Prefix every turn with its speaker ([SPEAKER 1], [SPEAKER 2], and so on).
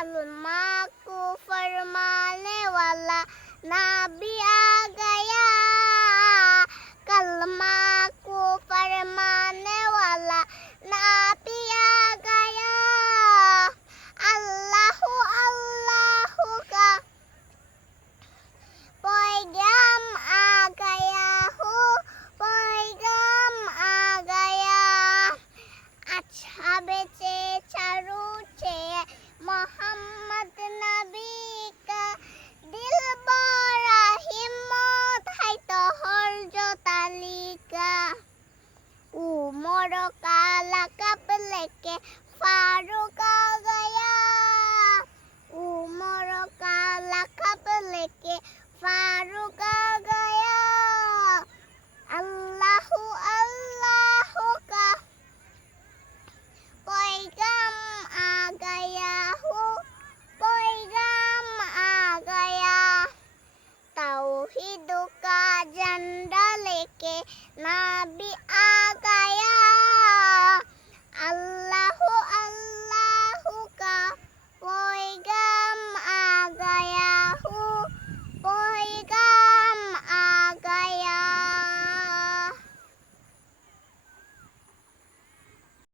[SPEAKER 1] जालुन को फरमाने वाला नाबी বড় কালা কাপ লেকে ফারুক গয়া উমর কালা কাপ লেকে ফারুক গয়া আল্লাহ আল্লাহ কা পয়গাম আ গয়া হু পয়গাম আ গয়া তাওহিদ কা জান্ডা লেকে নাবি আ